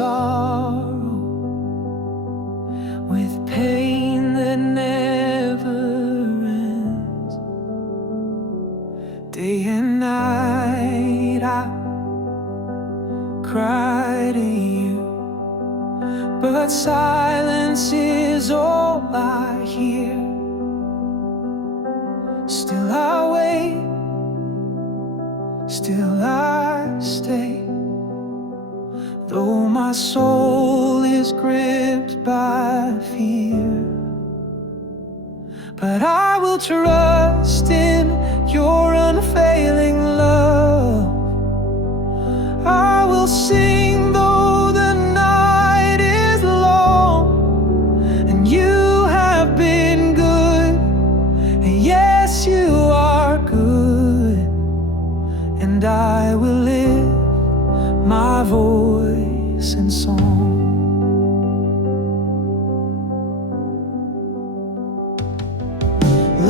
sorrow, with pain that never ends. Day and night I cry to you, but silence is all I hear. Still I wait, still I stay, though my soul is gripped by fear. But I will trust in your unfailing love. I will sing though the night is long, and you have been good, and yes, you are good. And I will lift my voice in song.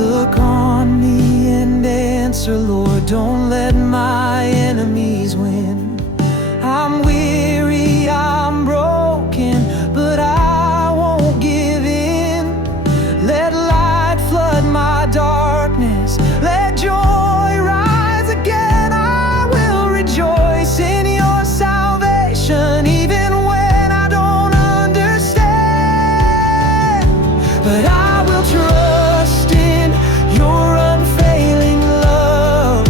Look on me and answer, Lord, don't let my enemies win. I'm weary, I'm broken, but I won't give in. Let light flood my darkness, let joy rise again. I will rejoice in your salvation, even when I don't understand. But I will trust in your unfailing love.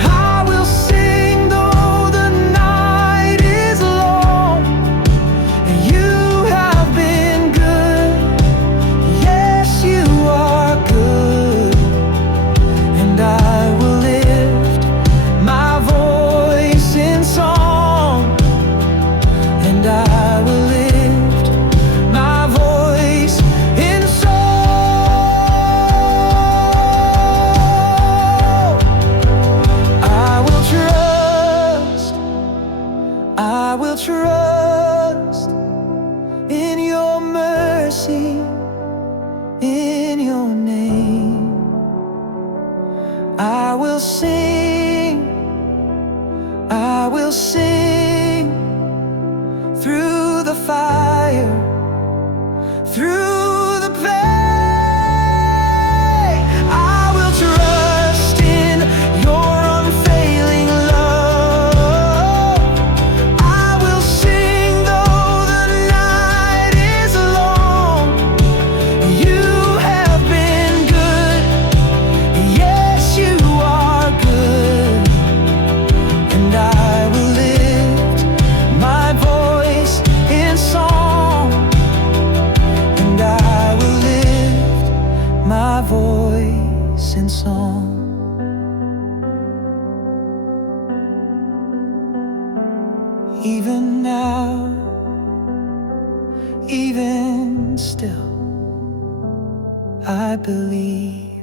I will sing though the night is long, and you have been good. Yes, you are good. And I will lift my voice in song, and I will lift my voice in song. I will trust in your mercy, in your name. I will sing through the fire, through the pain. I will trust in your unfailing love. I will sing though the night is long. You have been good, yes, you are good. And I will lift my voice in song, and I will lift my voice in song. Even now, even still, I believe.